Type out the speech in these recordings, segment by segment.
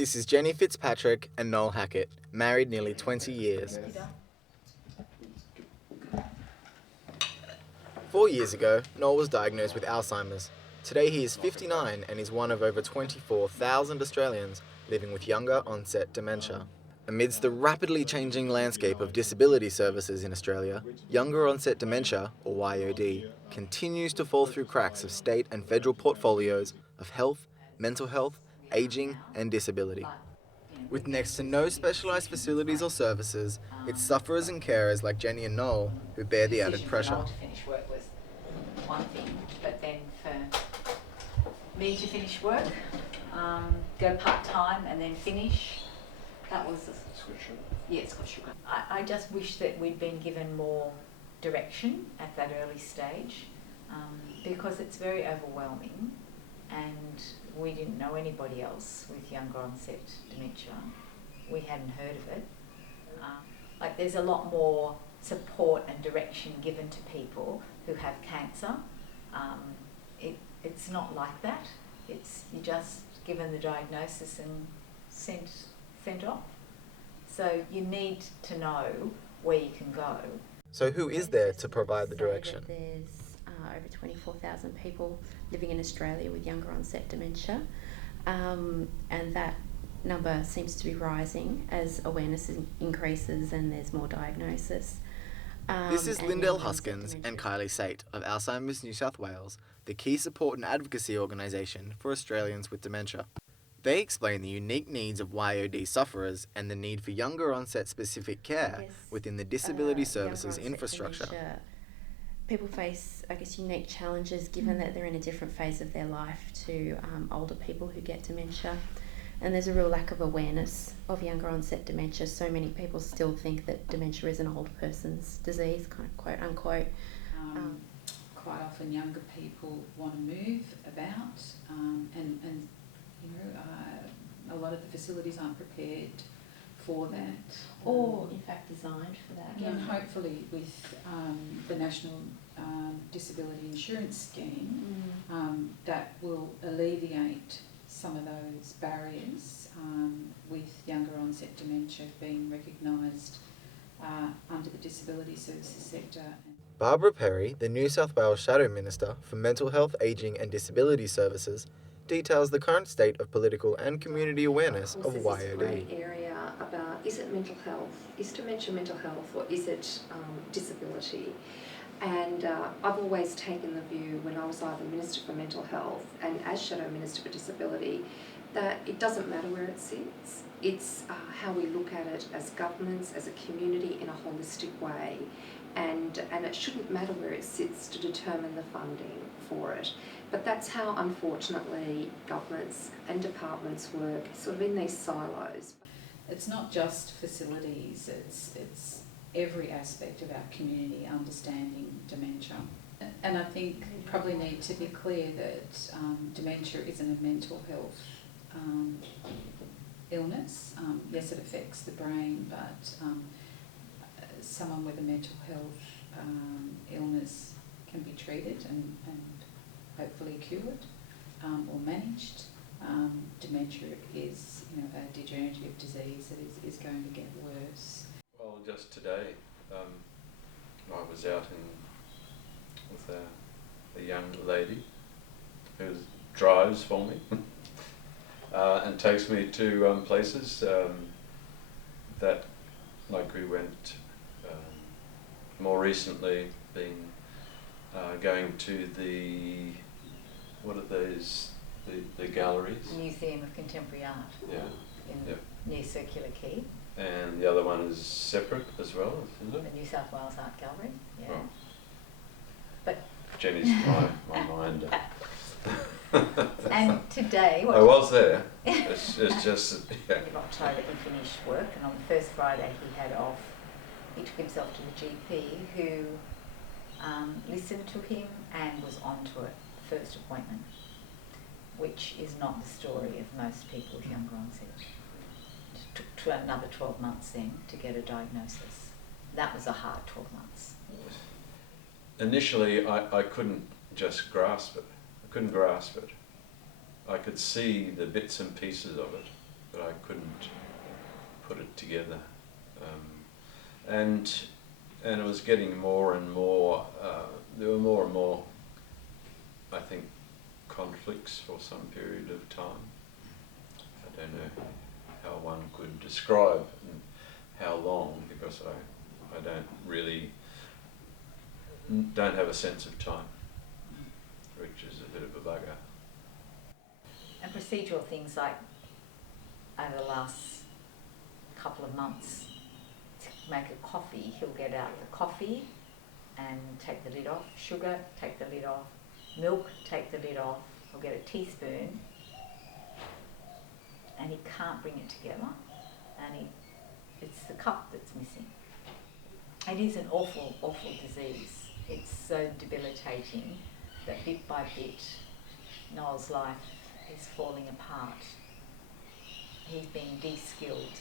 This is Jenny Fitzpatrick and Noel Hackett, married nearly 20 years. 4 years ago, Noel was diagnosed with Alzheimer's. Today he is 59 and is one of over 24,000 Australians living with younger onset dementia. Amidst the rapidly changing landscape of disability services in Australia, younger onset dementia, or YOD, continues to fall through cracks of state and federal portfolios of health, mental health, ageing and disability. With next to no specialised facilities or services, it's sufferers and carers like Jenny and Noel who bear the added pressure. To finish work was one thing, but then for me to finish work, go part-time and then finish, that was... Yeah, it's got sugar. I just wish that we'd been given more direction at that early stage, because it's very overwhelming and we didn't know anybody else with younger onset dementia. We hadn't heard of it. Like there's a lot more support and direction given to people who have cancer. It's not like that. You're just given the diagnosis and sent off. So you need to know where you can go. So who is there to provide the direction? There's over 24,000 people living in Australia with younger onset dementia, and that number seems to be rising as awareness increases and there's more diagnosis. This is Lindell Huskins and Kylie Sate of Alzheimer's New South Wales, the key support and advocacy organisation for Australians with dementia. They explain the unique needs of YOD sufferers and the need for younger onset specific care within the disability services infrastructure. Dementia, people face, unique challenges given that they're in a different phase of their life to older people who get dementia. And there's a real lack of awareness of younger onset dementia. So many people still think that dementia is an older person's disease, kind of quote unquote. Quite often younger people want to move about, and a lot of the facilities aren't prepared for that. Or in fact designed for that. And hopefully with the National Disability Insurance Scheme, that will alleviate some of those barriers with younger onset dementia being recognised under the disability services sector. Barbara Perry, the New South Wales Shadow Minister for Mental Health, Ageing and Disability Services, details the current state of political and community awareness of YOD. This is a great area about, is it mental health? Is dementia mental health, or is it disability? And I've always taken the view when I was either Minister for Mental Health and as Shadow Minister for Disability that it doesn't matter where it sits. It's how we look at it as governments, as a community in a holistic way, and it shouldn't matter where it sits to determine the funding for it. But that's how, unfortunately, governments and departments work, sort of in these silos. It's not just facilities, it's every aspect of our community understanding dementia. And I think probably need to be clear that dementia isn't a mental health illness. Yes, it affects the brain, but someone with a mental health illness can be treated and hopefully cured or managed. Dementia is a degenerative disease that is going to get worse. Well, just today I was out with a young lady who drives for me and takes me to places that, like we went more recently, going to the, what are those, the galleries? Museum of Contemporary Art. Yeah. Near Circular Quay. And the other one is separate as well, isn't it? The New South Wales Art Gallery. Yeah. Oh. But Jenny's my mind. And today, I was there. It's just yeah. End of October he finished work, and on the first Friday he had off. He took himself to the GP, who listened to him and was on to it, first appointment, which is not the story of most people with younger onset. It took another 12 months then to get a diagnosis. That was a hard 12 months. Initially, I couldn't just grasp it. I couldn't grasp it. I could see the bits and pieces of it, but I couldn't put it together. And it was getting more and more, there were more and more, I think, conflicts for some period of time. I don't know how one could describe and how long, because I don't have a sense of time, which is a bit of a bugger. And procedural things like over the last couple of months, to make a coffee, he'll get out the coffee and take the lid off, sugar, take the lid off, milk, take the lid off, he'll get a teaspoon, and he can't bring it together, and it's the cup that's missing. It is an awful, awful disease. It's so debilitating that bit by bit, Noel's life is falling apart. He's been de-skilled.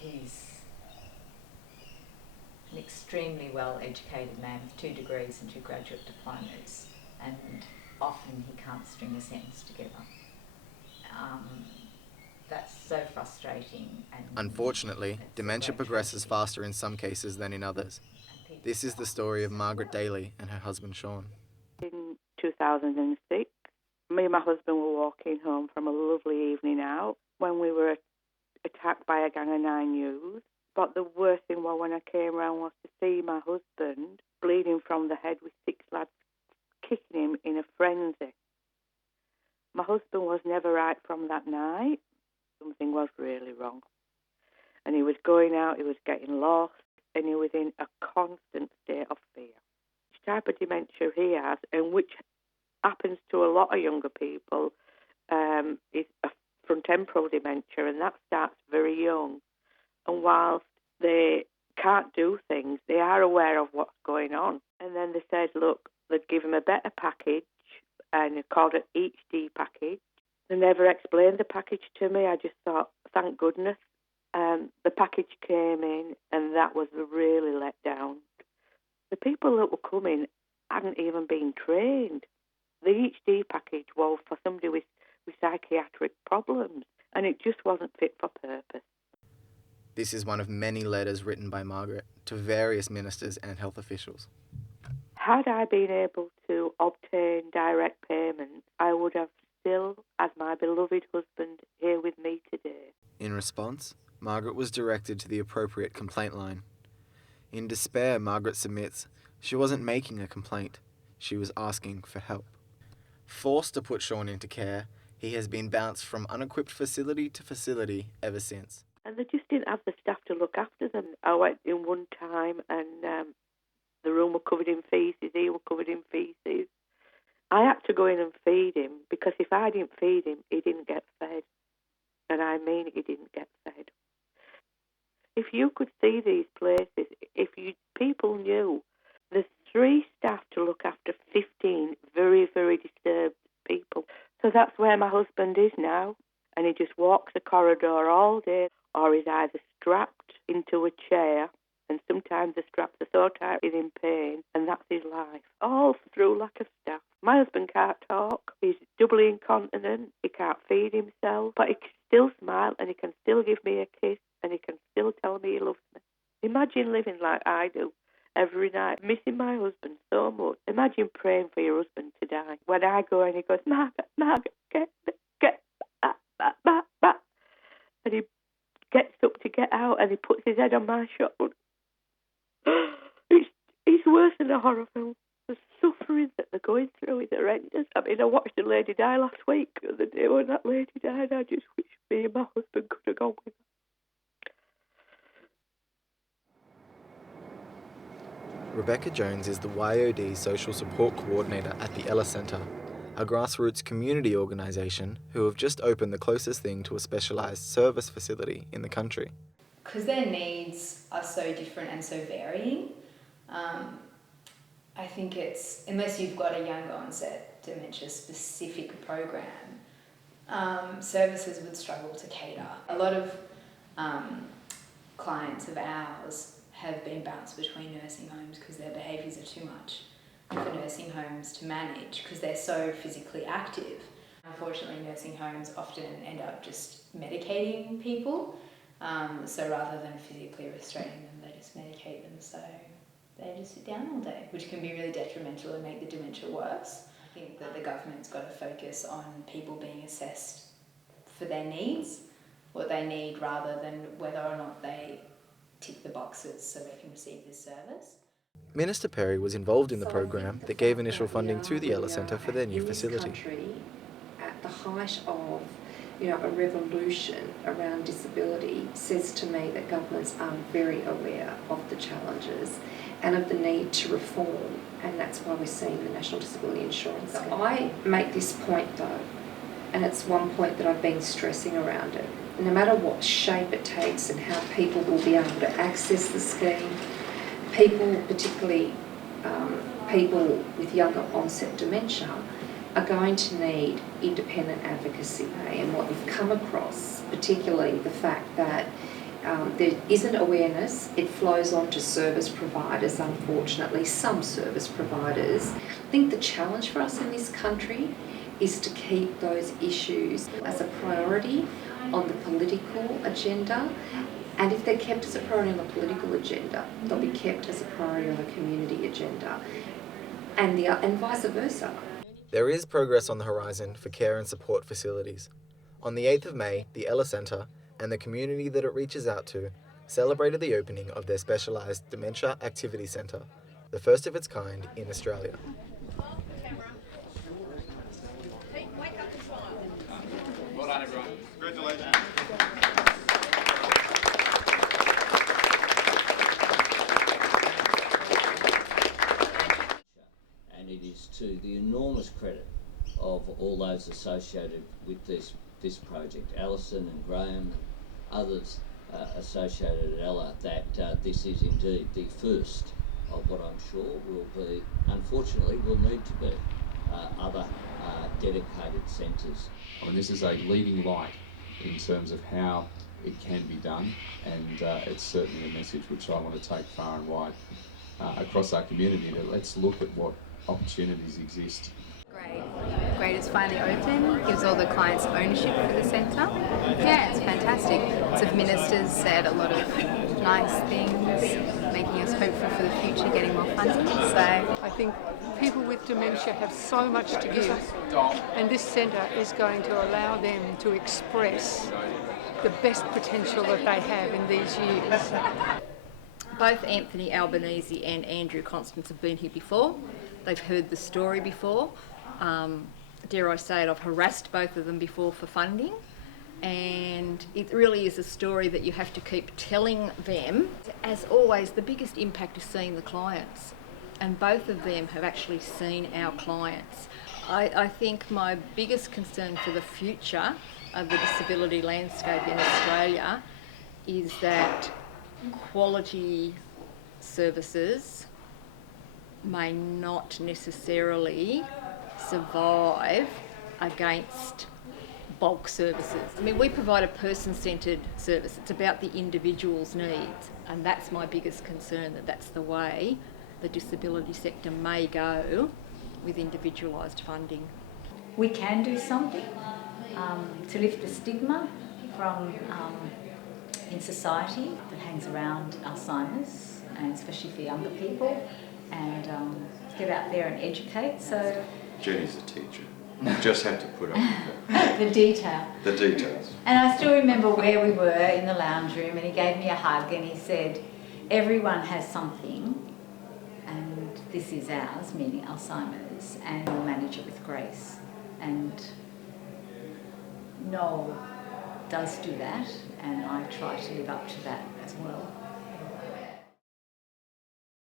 He's an extremely well-educated man with 2 degrees and 2 graduate diplomas, and often he can't string a sentence together. That's so frustrating. And Unfortunately, dementia progresses faster in some cases than in others. This is the story of Margaret Daly and her husband Sean. In 2006, me and my husband were walking home from a lovely evening out when we were attacked by a gang of 9 youths. But the worst thing was when I came round was to see my husband bleeding from the head with 6 lads kicking him in a frenzy. My husband was never right from that night. Something was really wrong. And he was going out, he was getting lost, and he was in a constant state of fear. Which type of dementia he has, and which happens to a lot of younger people, is a frontemporal dementia, and that starts very young. And whilst they can't do things, they are aware of what's going on. And then they said, look, they'd give him a better package, and they called it HD package. They never explained the package to me. I just thought, thank goodness. The package came in, and that was really let down. The people that were coming hadn't even been trained. The HD package was for somebody with psychiatric problems, and it just wasn't fit for purpose. This is one of many letters written by Margaret to various ministers and health officials. Had I been able to obtain direct payment, I would have still had my beloved husband here with me today. In response, Margaret was directed to the appropriate complaint line. In despair, Margaret submits she wasn't making a complaint, she was asking for help. Forced to put Sean into care, he has been bounced from unequipped facility to facility ever since. And they just didn't have the staff to look after them. I went in one time and the room was covered in faeces, he was covered in faeces. I had to go in and feed him, because if I didn't feed him, he didn't get fed. And I mean he didn't get fed. If you could see these places, people knew, there's 3 staff to look after 15 very, very disturbed people. So that's where my husband is now. And he just walks the corridor all day, or he's either strapped into a chair, and sometimes the straps are so tight he's in pain, and that's his life. All through lack of staff. My husband can't talk, he's doubly incontinent, he can't feed himself, but he can still smile, and he can still give me a kiss, and he can still tell me he loves me. Imagine living like I do every night, missing my husband so much. Imagine praying for your husband to die. When I go and he goes, Margaret, get back. And he gets up to get out and he puts his head on my shoulder. It's worse than a horror film. The suffering that they're going through is horrendous. I mean, I watched a lady die last week. The day when that lady died, I just wish me and my husband could have gone with her. Rebecca Jones is the YOD Social Support Coordinator at the Ella Centre, a grassroots community organisation who have just opened the closest thing to a specialised service facility in the country. Because their needs are so different and so varying, I think it's, unless you've got a younger onset dementia specific program, services would struggle to cater. A lot of clients of ours have been bounced between nursing homes because their behaviours are too much for nursing homes to manage because they're so physically active. Unfortunately, nursing homes often end up just medicating people. So rather than physically restraining them, they just medicate them, so they just sit down all day, which can be really detrimental and make the dementia worse. I think that the government's got to focus on people being assessed for their needs, what they need, rather than whether or not they tick the boxes so they can receive this service. Minister Perry was involved in the So I program think the that gave fact initial that funding to the Ella we Centre are for their new in this facility. country at the height of, a revolution around disability says to me that governments are very aware of the challenges and of the need to reform, and that's why we're seeing the National Disability Insurance. So I make this point though, and it's one point that I've been stressing around it. No matter what shape it takes and how people will be able to access the scheme, people, particularly people with younger onset dementia, are going to need independent advocacy. And what we've come across, particularly the fact that there isn't awareness, it flows on to service providers, unfortunately, some service providers. I think the challenge for us in this country is to keep those issues as a priority on the political agenda, and if they're kept as a priority on the political agenda, they'll be kept as a priority on the community agenda, and vice versa. There is progress on the horizon for care and support facilities. On the 8th of May, the Ella Centre and the community that it reaches out to celebrated the opening of their specialised Dementia Activity Centre, the first of its kind in Australia. Well done, everyone. Congratulations. And it is to the enormous credit of all those associated with this project, Alison and Graham and others associated at Ella, that this is indeed the first of what I'm sure will be, unfortunately, will need to be other dedicated centres. I mean, this is a leading light in terms of how it can be done, and it's certainly a message which I want to take far and wide across our community, that let's look at what opportunities exist. Great, it's finally open, gives all the clients ownership for the centre. Yeah, it's fantastic. Lots of ministers said a lot of nice things, making us hopeful for the future, getting more funding. So I think people with dementia have so much to give, and this centre is going to allow them to express the best potential that they have in these years. Both Anthony Albanese and Andrew Constance have been here before. They've heard the story before. Dare I say it, I've harassed both of them before for funding, and it really is a story that you have to keep telling them. As always, the biggest impact is seeing the clients, and both of them have actually seen our clients. I think my biggest concern for the future of the disability landscape in Australia is that quality services may not necessarily survive against bulk services. I mean, we provide a person-centred service. It's about the individual's needs, and that's my biggest concern, that that's the way the disability sector may go with individualised funding. We can do something to lift the stigma from in society that hangs around Alzheimer's, and especially for younger people, and get out there and educate. So Jenny's a teacher. You just have to put up with it. the detail. The details. And I still remember where we were in the lounge room, and he gave me a hug and he said, everyone has something, and this is ours, meaning Alzheimer's, and we'll manage it with grace. And Noel does do that, and I try to live up to that as well.